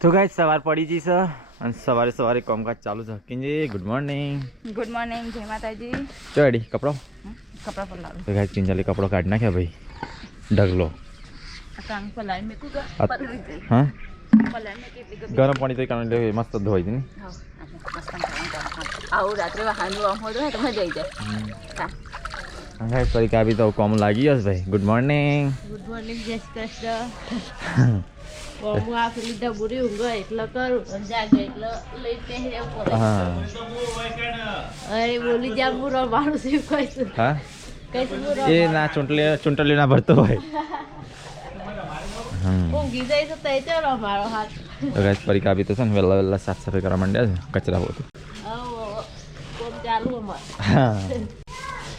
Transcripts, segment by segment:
તો ગાઈસ સવાર પડી જઈ છે અને સવારે સવારે કામકાજ ચાલુ છે કિંજી ગુડ મોર્નિંગ જય માતાજી ચડી કપડો કપડા પર લાવો તો ગાઈસ કિંજલી કપડો કાઢ નાખ્યા ભાઈ ઢગલો કાંગ પર લાવી મે કુગા હા પલાળ મે કેટલી ગરમ પાણી તો કારણ લે મસ્ત ધોઈ દી ને હા મસ્ત આવું રાત્રે વાહન આમ હોડો તો મજા આવી જાય હા ગાઈસ ફરી કાબી તો કોમ લાગી ગયો ભાઈ ગુડ મોર્નિંગ જય શ્રી કૃષ્ણ હું આ પેલી ડબુરી ઊંઘ એટલે કરું જાગે એટલે લઈ પહેરે પડે અરે બોલી જા હું રમાડું છું કઈશું હા કઈશું એ ના ચૂંટલી ના ભરતો હોય ઊંઘી જાય તો તઈ તો રમાડો હાથ તો ગાઈસ ફરી કાબી તો છે ને વહેલા વહેલા સાફ સફાઈ કરવા માંડ્યા છે કચરા હોતું કોમ ચાલુ અમાર હા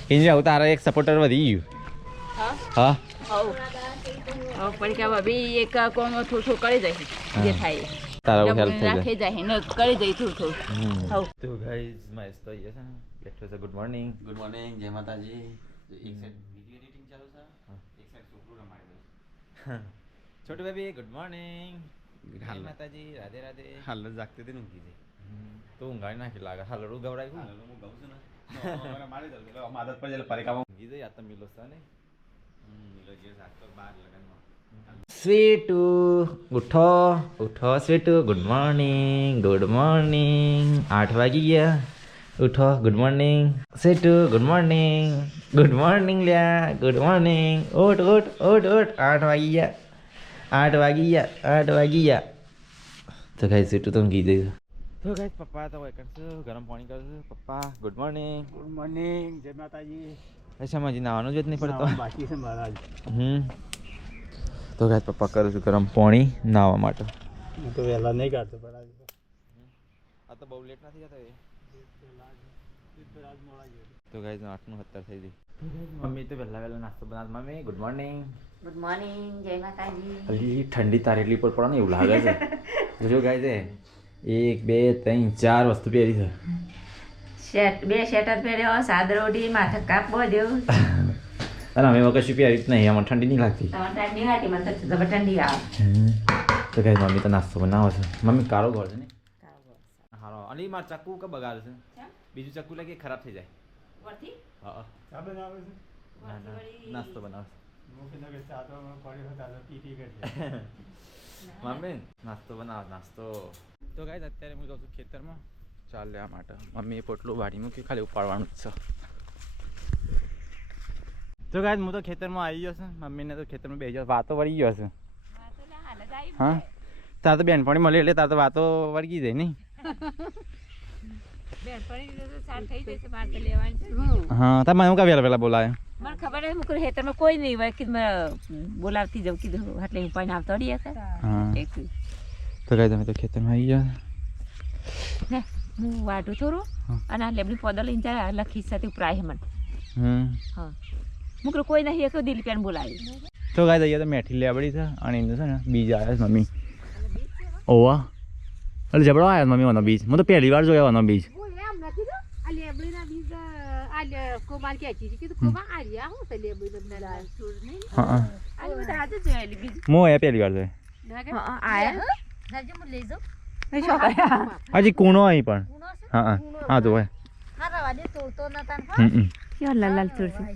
કિંજી આવું તારા એક સપોર્ટર વધી ગયું હા હા પણ કે ભાભી એક કોમ થોડું કરી જાય જે થાય તારા હેલ્પ થઈ રાખી જાય ને કરી જાય થોડું હા તો ગાઈસ મસ્ત તો ये છે બેઠો છે ગુડ મોર્નિંગ જય માતાજી એક સાઈડ વિડિયો એડિટિંગ ચાલુ છે એક સાઈડ છોકરું રમાડી દે છોટુ બેબી ગુડ મોર્નિંગ જય માતાજી રાધે રાધે હાલ જાગતી હતી ઊંઘી જઈ તો ઊંઘાડી નાખી લાગે હાલડું ગવડાય હાલ હું ગાઉં છું ને મારી દઉં એટલે આદત પડી જાય પરિકામાં ઊંઘી જાય આ તો મિલો છે ને મિલો જે જાગતો બહાર લગનમાં સ્વીટુ ઉઠો ઉઠો સ્વીટુ ગુડ મોર્નિંગ 8 વાગી ગયા ઉઠો good morning Sweetu good morning લ્યા ગુડ મોર્નિંગ ઉઠ 8 વાગી ગયા તો ગાઈસ સ્વીટુ તો ઊંઘી ગઈ તો ગાઈસ પપ્પા તો વઈ કરશે ગરમ પાણી કરશે પપ્પા ગુડ મોર્નિંગ જય માતાજી અચ્છા માજી નાવાનું જ નહીં પડતો બાકી છે મહારાજ તો ગાઈસ પપ્પા કરું છું ગરમ પાણી નાવા માટે હું તો વહેલા નહીં કાઢતો પણ આ તો બહુ લેટ નથી જતો તો ગાઈસ 8:70 થઈ ગઈ મમ્મી તો વહેલા નાસ્તો બનાવ મમ્મી ગુડ મોર્નિંગ જય માતાજી હજી ઠંડી તારે એટલી પર પડે ને એવું લાગે છે જો ગાઈસ 1 2 3 4 વસ્તુ પહેરી છે બે શેટર પહેર્યો સાદરોડી માથે કાપ બોધ્યો અને અમે કશું પહેરી જ નહીં આમાં ઠંડી નહીં લાગતી ઠંડી હાટી મને તો જબર ઠંડી આવે તો ગાઈસ મમ્મી તો નાસ્તો બનાવે છે મમ્મી કાળો ગોળ છે ને હારો અને માર ચક્કુ કે બગાડે છે બીજું ચક્કુ લાગે ખરાબ થઈ જાય વરથી હા ચા બનાવે છે નાસ્તો બનાવે મોકીને ચા તો પડી હતા તો પી કરશે મમ્મી નાસ્તો બનાવ નાસ્તો તો ગાઈસ અત્યારે હું જાઉં છું ખેતરમાં ચાલ લેવા માટે મમ્મીએ પોટલું વાળી મૂક્યું ખાલી ઉપાડવાનું જ છે તો ગાઈસ હું તો ખેતરમાં આવી ગયો છું મમ્મીને તો ખેતરમાં બેસી ગયો વાતો વળી ગયો છે હા તાર તો બેનપણી મળી એટલે તાર તો વાતો વળગી જાય નહીં હા તાર મને કા વહેલા બોલાય મને ખબર હે મુકર હેતરમાં કોઈ નહીં હોય કે બોલાવતી જાઉં કીધું એટલે હું પાણી આવતો રહી હતા હા તો ગાઈસ અમે તો ખેતરમાં આવી ગયા હું વાટું થોડું અને આ લેબડી પોદા લઈને જાય લખી સાથે ઉપરાય મને હા મુકર કોઈ નહીં એક દિલ પેન બોલાવી તો ગાઈસ અહીંયા તો મેઠી લેબડી છે અને એનું છે ને બીજ આવ્યા છે મમ્મી ઓવા એટલે જબડો આવ્યો મમ્મી વાનો બીજ હું તો પહેલી વાર જોયો વાનો બીજ હું એ પહેલી વાર જોયો હજી કૂણો અહીં પણ હા હા તો હોય લાલ લાલ ચોરસી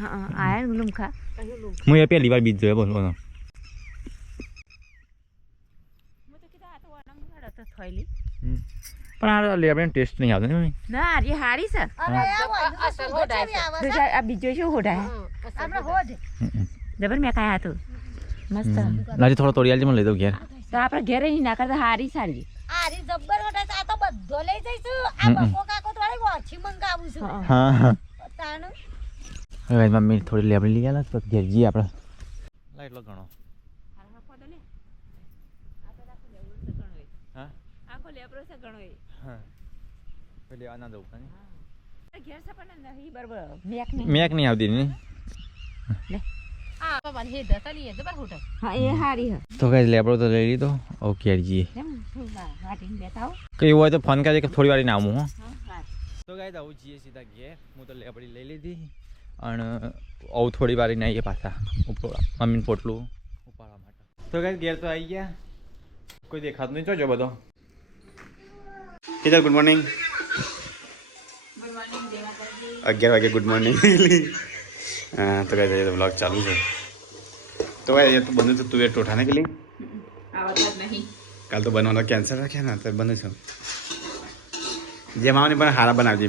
હા આયા ગુલમખા હું એ પહેલી વાર બીજ જોયો બોલો હું તો કીધા આ તો વનમ તો થઈલી પણ આ લેબડીનો ટેસ્ટ નહીં આવતો ને મમ્મી ના આ હારી છે આ બીજો શું હોડાય જબર મેં કાયા હતું મસ્ત લાજી થોડો તોડી આલજે મને લઈ દઉં ઘેર તો આપણે ઘરે નહીં ના કરતા હારી સારી આરી જબ્બર હોટા આ તો બધો લઈ જઈશું આ બકો કાકો થોડી ઓછી મંગાવું છું હા હા તાણ હવે મમ્મી થોડી લેબડી લઈ આલા તો ઘેર જઈએ આપણે લાઈટ લો ઘણો હા આખો લેબરો છે ઘણો હા પેલી આ ના દઉં કાને ઘેર છે પણ નહીં બરાબર મેક નહીં આવતી ને આ બાબા હે દતાલી હે જબર હોટા હા એ હારી હે તો ગાઈસ લેબડો તો લઈ લીધો ઓકે ઘેર જઈએ એમ વાટીને બેઠા હો કઈ હોય તો ફોન કરજે કે થોડી વાર આવું હું હા તો ગાઈસ આવું જઈએ સીધા ઘેર હું તો લેબડી લઈ લીધી અને આવું થોડી વાર નહીં પાછા ઉપર મમ્મીને પોટલું ઉપાડવા માટે તો કઈ ઘેર તો આવી ગયા, કોઈ દેખાતું નહીં. જો બધો કિધર ગુડ મોર્નિંગ. 11 વાગે ગુડ મોર્નિંગ. હા તો કઈ તો બ્લોગ ચાલુ છે. તો કઈ તો બન્યું તો તુવેર ટોઠા ને કે કાલ તો બનવાનો કેન્સલ રાખ્યા ને તો બન્યું છે. જેમાં પણ હારા બનાવજે,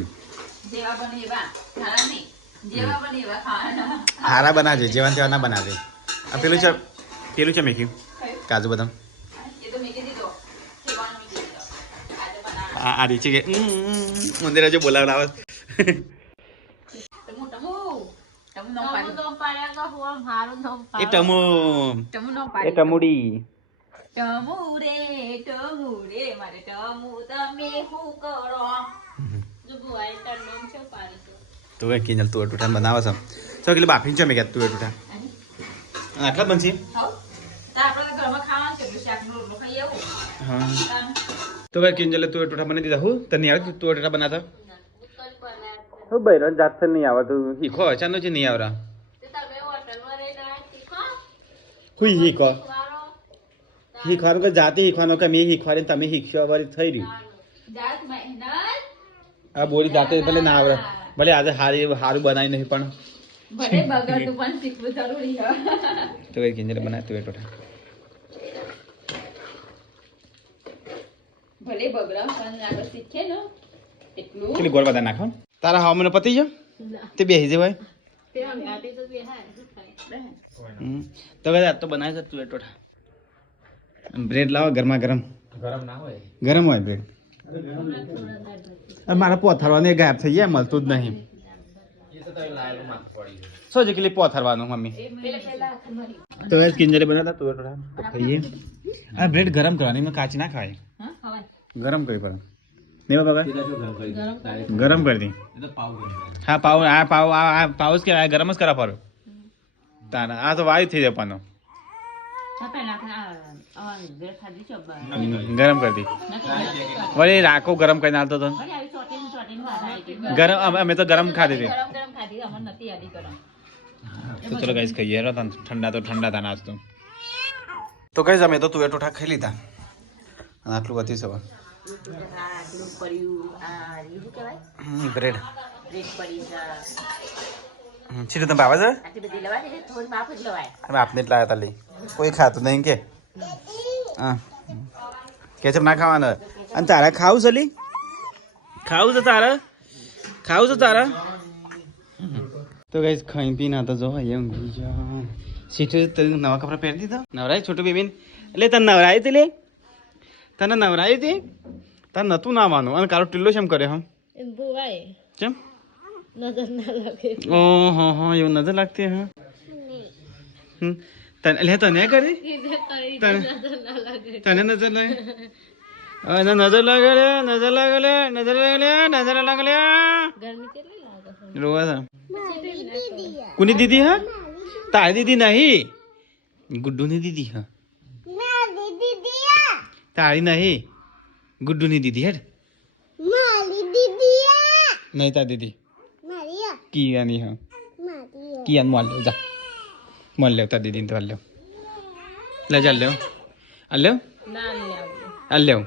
હારા બનાવજે, જેવા તેવા ના બનાવજે. આ પેલું છે મેક્યું કાજુ બદામ. આ રીચી કે મંદિર જો બોલાવડાવે એ ટમુ એ ટમુડી. ટમુ રે મારે ટમુ તમે હું કરો જુવાય ટન્નમ છે પાડી તો કઈ કિંજલ તુવેર ટૂઠા બનાવે છે. તો એટલે બાફી છે મેં કે તુવેર ટૂઠા આટલા બનશે. હા તો કઈ કિંજલે તુવેર ટૂઠા બનાવી દીધા. હું તને આવે તુવેર ટૂઠા બનાવતા? હું બૈરો જાત નહીં આવતું. શીખો અચાનક છે નહીં આવરા. હું શીખો શીખવાનું કે જાતે શીખવાનું કે મેં શીખવાડી તમે શીખશો વળી થઈ રહ્યું. આ બોલી જાતે ભલે ના આવડે, ભલે આજે સારું બનાવી નહીં પણ તો કઈ કિંજલે બનાવે તુવેર ટૂઠા. ભલે બગડા પણ આગળ શીખે ને એટલું કેટલી ગોળ બધા નાખો. તારા હવા મને પતી ગયો તે બેસી જવાય. તો કદાચ આજ તો બનાવે છે તુવેર ટોઠા. બ્રેડ લાવો ગરમા ગરમ. ગરમ હોય બ્રેડ. મારા પોથરવાનું એ ગાયબ થઈ જાય, મળતું જ નહીં. શું છે કેટલી પોથરવાનું મમ્મી? તો કિંજલે બનાવતા તુવેર ટોઠા ખાઈએ. આ બ્રેડ ગરમ કરવાની, એમાં કાચી ના ખાય. ગરમ કરી પડે નહીં બાબા, ગરમ કરી દી. હા પાવ, આ પાવ, આ પાઉસ કે ગરમ જ કરા પડે તારા. આ તો વાયુ થઈ જવાનો. ગરમ કરી દી વળી રાખો ગરમ કરીને આવતો તો ગરમ. અમે તો ગરમ ખાધી હતી. તો ચલો ગાઈસ ખાઈએ. ઠંડા તો ઠંડા હતા નાસ્તો. તો ગાઈસ અમે તો તુવેર ટોઠા ખાઈ લીધા. આટલું વધી સવાર બ્રેડ સીધું તમે ભાવે છે. આપને જ લાવ્યા તા લઈ. કોઈ ખાતું નહીં કે હા કેચપ ના ખાવાના. અને તારા ખાવું છે લી? ખાવું છે તારા? ખાવું છે તારા? તો ગાઈસ ખાઈ પી ના તો જો એમ સીધું નવા કપડા પહેરી દીધા. નવરાય છોટું બેબીન એટલે તને નવરાય હતી લે? તને નવરાઈ હતી? તાર નતું નાવાનું અને કારો ટીલ્લો કેમ કરે? હમ કેમ? ઓહો હો એવું નજર લાગતી. હા તને એટલે તને કરી તને નજર લાગે? નજર લાગે લે, નજર લાગે લે, નજર લાગે લે, નજર લાગે લે. રોવા છે કોની દીદી? હા તારી દીદી નહીં, ગુડ્ડુની દીદી. હા તારી નહીં, ગુડ્ડુની દીદી. હેડ નહીં તાર દીદી કિયાની. હા કિયાન મોલ લેવ જા, મોલ લેવ તાર દીદીને તો લેવ. લે ચાલ લેવ, આ લેવ, આ લેવ.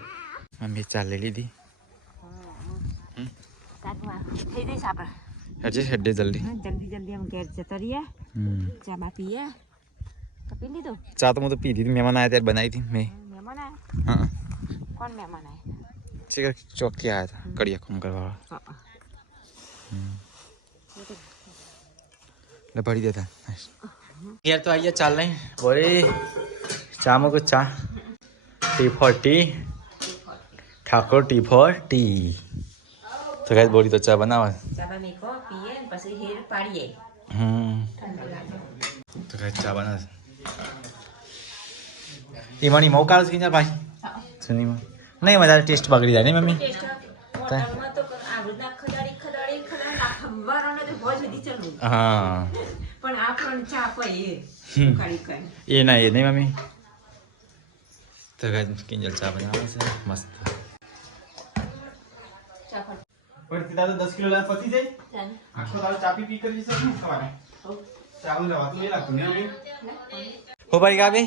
મમ્મી ચાલી લીધી. હજી હેડે જલ્દી જલ્દી અમે ઘેર જતા રહ્યા. ચા બા પીએ તો પી લીધો. ચા તો હું તો પી દીધી. મહેમાન આવ્યા ત્યારે બનાવી હતી મેં. મહેમાન હા આવ્યા? કોણ મહેમાન આવ્યા? શીખર ચોકથી આવ્યા હતા કડિયા કામ કરવા. એટલે ભરી દેતા યાર. તો આઈએ ચાલ નહીં બોરી ચામાં કુછ ચા. Tea for tea, Thakor tea for tea. તો ગાઈસ બોરી તો ચા બનાવે. ચા બા મેકો પીએ ને પછી હેર પાડીએ. તો ગાઈસ ચા બનાવે. એમાંની મો કાઢ છે ભાઈ સુનીમાં નહીં મજા ટેસ્ટ બગડી જાય નહીં મમ્મી? હા પણ આપણને ચા પીએ એ ના એ નહીં મમ્મી. તો ગાઈસ કિંજલ ચા બનાવે છે મસ્ત. પડતી દાદા 10 કિલો લાવ પતી જાય. આખો દાડો ચા પી કરી જશે શું ખાવાનું? ચાલુ રહેવા તો એ લાગતું ને હો ભાઈ ગાબે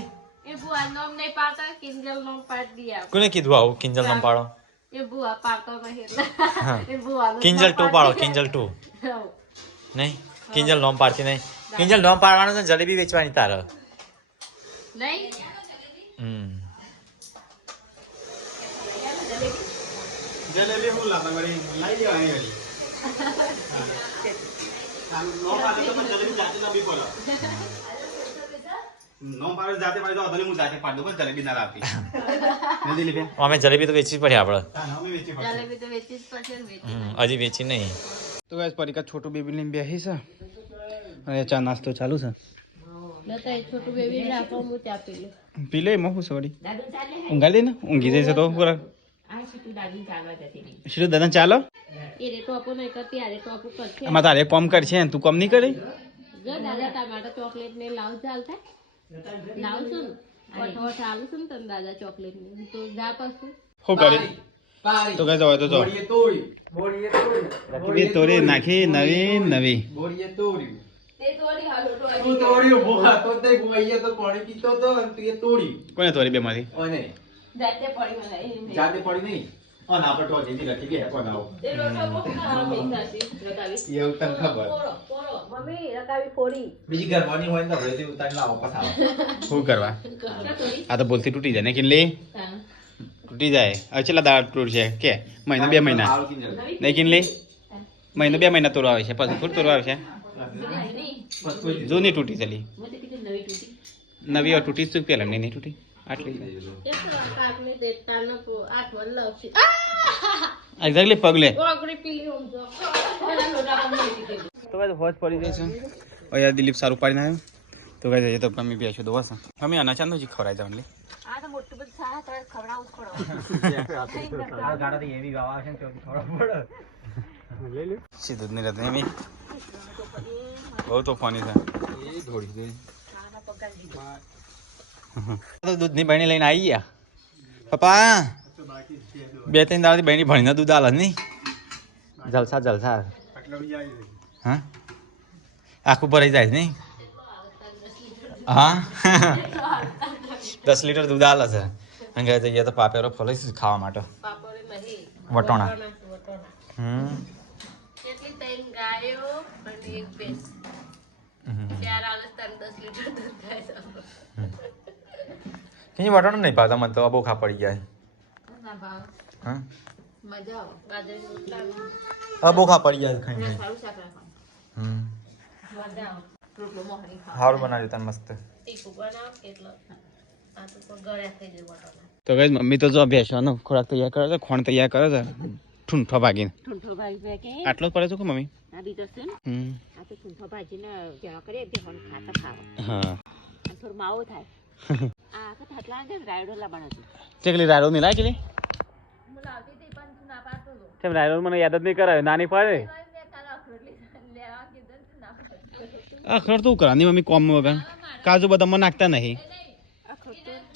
એ બુઆ નામ નહીં પાડતા કિંજલ નામ પાડી દીયા કોને કીધું આવું કિંજલ નામ પાડો એ બુઆ પાડતો નહીં એટલે એ બુઆ કિંજલ 2 પાડો કિંજલ 2 નહીં કિંજલ નામ પાડતી નહીં કિંજલ નામ પાડવાનું છે જલેબી વેચવાની તારે નહીં જલેબી હું લાતા વળી લઈ લેવાની વળી નો પાડે તો પણ જલેબી જાતે ના બી બોલો નો પાડે જાતે પાડે તો અદલે હું જાતે પાડ દઉં પણ જલેબી ના લાવતી નદી લે અમે જલેબી તો વેચવી જ પડે આપણે હા અમે વેચી પડે જલેબી તો વેચી જ પડશે ને વેચી હજી વેચી નહીં તો ગાઈસ પરિકા છોટું બેબી લઈને બેહી છે અને ચા નાસ્તો ચાલુ છે લતા એ છોટું બેબી રાખો હું ચા પી લઉં પી લે એમાં શું છે વળી દાદુ ચાલે હે ઊંઘાડી દે ને ઊંઘી જાય છે તો પૂરા આ સીટું દાદી ચાલવા જતી રહી શું દાદા ચાલો એ રે ટોપો નહીં કરતી આ રે ટોપો કરશે આમાં તારે કોમ કરશે ને તું કોમ નહીં કરે જો દાદા ટમાટર ચોકલેટ ને લાવ ચાલતા લાવ છું ને ઓઠો ચાલુ છું ને તને દાદા ચોકલેટ ને તો જા પાછું શું કરી તો કઈ જવાય તો જો બે તોરી નાખી નવી નવી કોને તોરી બે માંથી જાતે પડી મને જાતે પડી નહીં અને આપણે તો જેથી લખી ગયા કોણ આવો એ રોટો કોના મિક્સી રકાવી એવું તને ખબર પોરો મમ્મી રકાવી પોડી બીજી ઘરવાની હોય ને તો હવેથી ઉતારી લાવો પછાવો શું કરવા આ તો બોલતી તૂટી જાય ને કે લે તૂટી જાય હવે છેલ્લા દાડા તૂટશે કે મહિનો 2 મહિના આવો કિંજલ નહીં કિન લે મહિનો 2 મહિના તોડવા આવે છે પછી થોડું તોડવા આવશે જૂની તૂટી ચલી મને તીકે નવી તૂટી નવી હવે તૂટી શું પેલા નહીં તૂટી આટલી કાકને દેતા ન આઠ વન લાવશે એક્ઝેક્ટલી પગલે ઓગળી પીલી હું જો તો ભાઈ હોજ પડી જાય છે અહીંયા દિલીપ સારું પાડીને આવ્યો તો ભાઈ જઈએ તો મમ્મી બી આવીશું દોસ્ત મમ્મી આના ચાંદો જી ખવડાવી જવાનું આ તો મોટું બધું સારા તો ખવડાવું સીધું જ નહીં રહેતું એમ બહુ તોફાની છે તો દૂધની બહેણી લઈને આવી ગયા પપ્પા 2-3 દાડાથી બહેણી ભણીને દૂધ આલે નહીં જલસા જલસા હા આખું ભરાઈ જાય નહીં હા 10 લીટર દૂધ આલે છે અને ઘરે જઈએ તો પાપેરો ફોલાઈશું ખાવા માટે પાપોરે નહીં વટોણા કેટલી ત્રણ ગાયો અને એક ભેંસ 4 આલસ તને 10 લીટર દૂધ થાય છે કઈ વટાણું નહીં પાતા મને તો બહુ ખા પડી ગયા ના ભાવ હા મજા આવે બાજરી રોટલા હવે બહુ ખા પડી ગયા ખાઈ સારું શાક રાખવાનું મજા આવે રોટલો મોહરી ખાવ સારું બનાવ્યું તને મસ્ત તીખું બનાવ કેટલો આ તો પણ ગળ્યા થઈ જાય વટાણા તો ગાઈસ મમ્મી તો જો બેસવાનો ખોરાક તૈયાર કરે છે ખોણ તૈયાર કરે છે ઠૂંઠો ભાગીને ઠૂંઠો ભાજી બે કે આટલો જ પડે છે કે મમ્મી આ બીજો છે ને હમ આ તો ઠૂંઠો ભાજીને જેનો કરીએ તે હણ ખાતા ખાવા હા અને થોડું માવો થાય આ તો થાટલા ને રાયડો લાવવાનો છે ચકલી રાયડો નહીં લાગેલી લાવતી હતી પણ તું ના પાડતો હતો કેમ રાયડો મને યાદ જ નહીં કરાવે નાની પડે મેં તારા અખરોટલી લેવા કીધું તું ના પાડતો અખરોટ તું કરાની મમ્મી કોમ વગર કાજુ બદામમાં નાખતા નહીં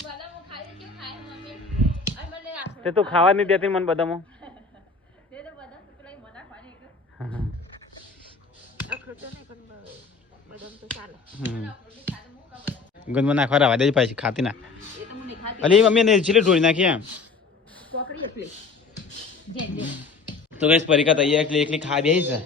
બદામ ખાઈ કે ખાય મમ્મી અને મને તે તું ખાવા નહીં દેતી મને બદામો તે તો બદામ તો પેલા મના ખાવાની એક અખરોટો નહીં પણ બદામ તો ચાલે ગુંદમાં નાખવા રવા દે પાછી ખાતી ના એ તો હું નહીં ખાતી અલી મમ્મી ને ચીલે ઢોળી નાખી એમ પકડી એટલે જેમ જેમ તો ગઈશ પરિકા તૈયાર એકલી એકલી ખા બેસી છે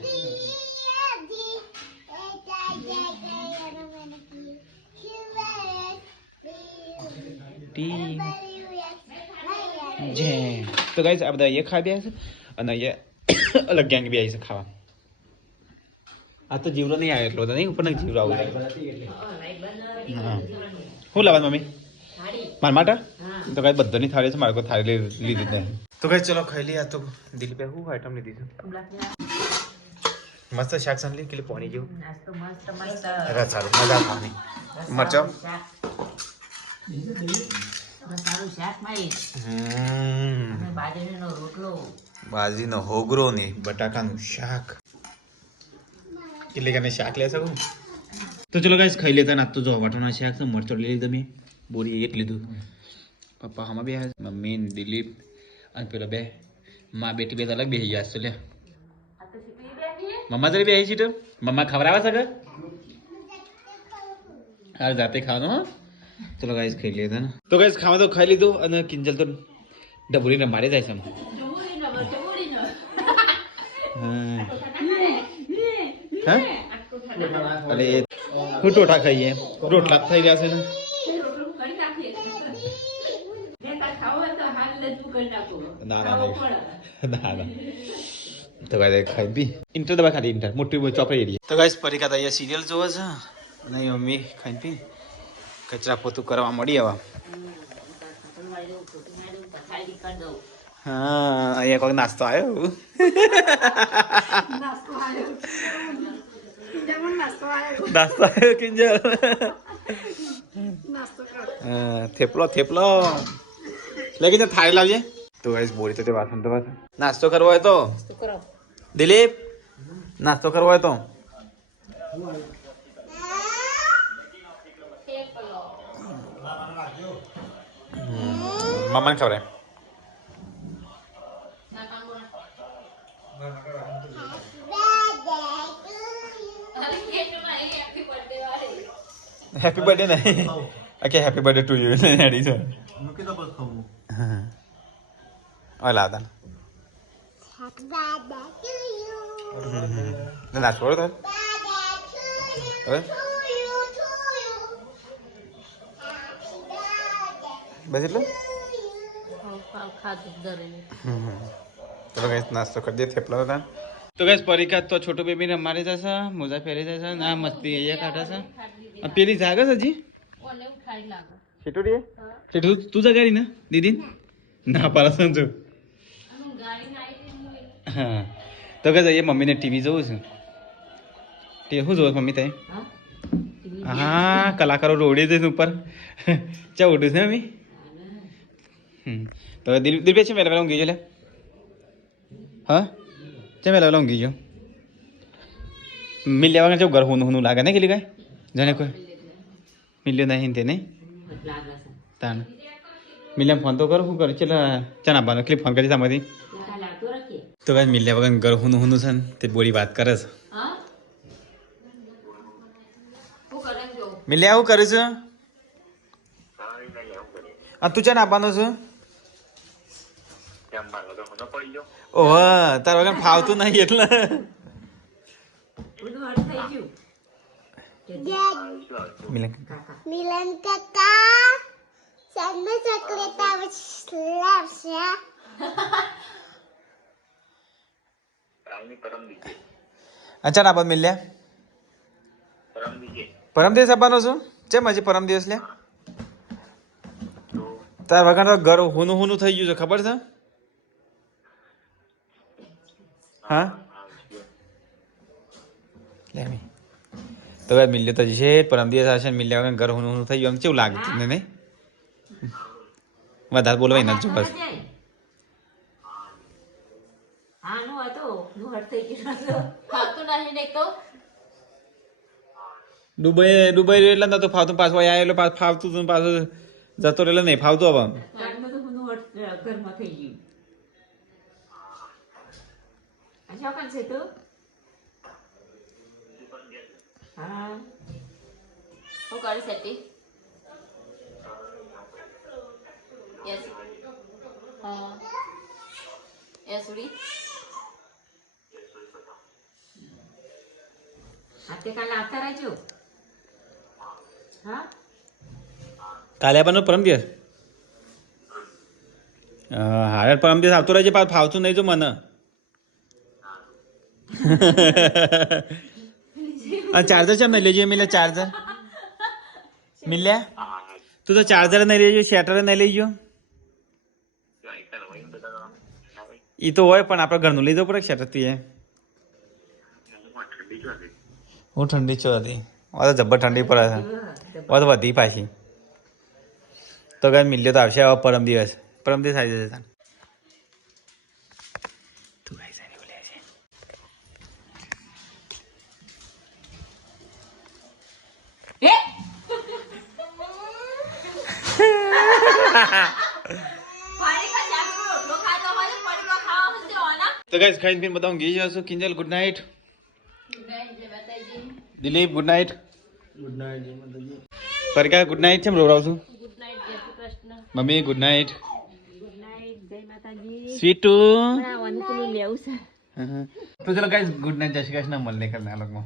જે તો ગાઈસ આ બધા અહીંયા ખા બેસી છે અને અહીંયા અલગ ગેંગ બી આવી છે ખાવા આ તો જીવરો નહીં આવે એટલો બધો નહીં ઉપર જીવરો આવું હા શું લાવવાનું મમ્મી મારા માટે તો કઈ બધાની થાળી છે મારે કોઈ થાળી લીધી નહીં તો કઈ ચલો ખાઈ લઈએ આ તો દિલીપે શું આઈટમ લીધી છે મસ્ત શાક સાંભળી કે પાણી જેવું નાસ્તો મસ્ત મસ્ત અરે સારું મજા ખાવાની મરચો સારું શાક મારી અને બાજરીનો રોટલો બાજરીનો હોગરો ને બટાકાનું શાક એટલે કે શાક લે શકું તો ચલો ગાઈસ ખાઈ લેતા ના તો જો વટાણા શાક છે મરચો લઈ લીધું મેં બોરી એક લીધું પપ્પા આમાં બે મમ્મી ને દિલીપ અને પેલા બે માં બેટી બે અલગ બેસી ગયા છે લે મમ્મા જરી બેસી છે તો મમ્મા ખવડાવે છે હાર જાતે ખાવાનું ચલો ગાઈસ ખાઈ લીધા ને તો ગાઈસ ખાવા તો ખાઈ લીધું અને કિંજલ તો ડબુરીને મારી જાય છે આમ. હા અરે હું ટોઠા ખાઈએ રોટલા થઈ રહ્યા છે ને ના ના ના તો ગાઈસ ખાઈ બી ઇન્ટર દબા ખાલી ઇન્ટર મોટી ચોપડી રહી તો ગાઈસ પરિકા અહીંયા સિરિયલ જોવે છે અને મમ્મી ખાઈ પી કચરા પોતું કરવા મળી આવા હા અહીંયા કોઈ નાસ્તો આવ્યો નાસ્તો આવ્યો કિંજલ થેપલો થેપલો લેકિન થાળી લાવજે તો ગાઈસ બોરી તો તે વાસણ તો વાસણ નાસ્તો કરવો હોય તો દિલીપ નાસ્તો કરવો હોય તો મામાને ખબર હેપી બર્થડે નહીં okay happy birthday to you એડી છે ઓલા હતા નાસ્તો કરો હવે બસ એટલું ચલો ગાઈસ નાસ્તો કરી દે થેપલા હતા તો ગાઈસ પરીક્ષા તો છોટું બેબીને મારી જશે મોજા ફેરી જશે ના મસ્તી અહીંયા કાઢે છે પેલી જાગે છે હજી છેટું તું જગાડી ને દીદી ના પારસન છું હા તો ગાઈસ અહીંયા મમ્મીને ટીવી જોઉં છું તે શું જોવો મમ્મી તે હા કલાકારો રોડી જઈશ ઉપર ચા ઉઠું છે મમ્મી તો દિલ છે મેલા ઊંઘી જો લે હા છે મેલા ઊંઘી જો મિલ્યા વગર જો ઘર હું લાગે ને કે ગાય જાણે કોઈ મિલ્યો નહીં તે નહીં તાણ મિલ્યા ફોન તો કરો શું કરું ચલો ચણા બાનો ક્લિપ ફોન કરી સામેથી તો કાંઈ મિલ્યા વગર ઘર હું છે ને તે બોડી વાત કરે છે મિલ્યા આવું કરે છે આ તું ચા આપવાનો છે ઓહ તાર વગર ફાવતું નહીં એટલે મિલન કાકા સામે ચોકલેટ આવશે અચ્છા ના બાદ મિલ્યા પરમ દિવસ આપવાનો છું ચેમ હજી પરમ દિવસ લે તાર વગર તો ઘર હુનું થઈ ગયું છે ખબર છે હા લે મી તો યાર મિલ્યો તો છે પરમ દિવસ આવશે ને મિલ્યા વગર ઘર હુનું થઈ ગયું આમ કેવું લાગે તમને નહીં વધારે બોલવાય નથી બસ ડુબાઈ એટલે નતું ફાવતું પાછું આવેલો ફાવતું હતું પાછું જતો રહેલો નહીં ફાવતું હવે ઘરમાં થઈ ગયું શું કરશે તું હા હું કરી સેટી યસ હા યસ ઉડી આતે કાલે આવતા રહેજો હા કાલે આપવાનો પરમ દિવસ હા પરમ દિવસ આવતો રહેજે પાછું ફાવતું નહીં જો મને ચાર્જર છે નહીં લેજો મિલે ચાર્જર મિલ્યા તું તો ચાર્જર નહીં લેજો શેટર નહીં લઈ ગયો એ તો હોય પણ આપણે ઘરનું લીધો પડે શેટર તું હું ઠંડી છો હતી તો જબ્બર ઠંડી પડે છે તો વધી પાછી તો કઈ મિલ્યો તો આવશે હવે પરમ દિવસ આવી જશે તો ગાઈસ ખાઈને પીને બધા ઊંઘી જશો Kinjal good night Dilip good night Parika good night છે રોવરાવ છું ગુડ નાઇટ, જય Shri Krishna. Mummy good night good night, જય માતાજી. સ્વીટુ આ અનુકૂળ લેવું છે. તો ચલો ગાઈસ ગુડ નાઇટ જય શ્રી કૃષ્ણ મળને કરના લોકમાં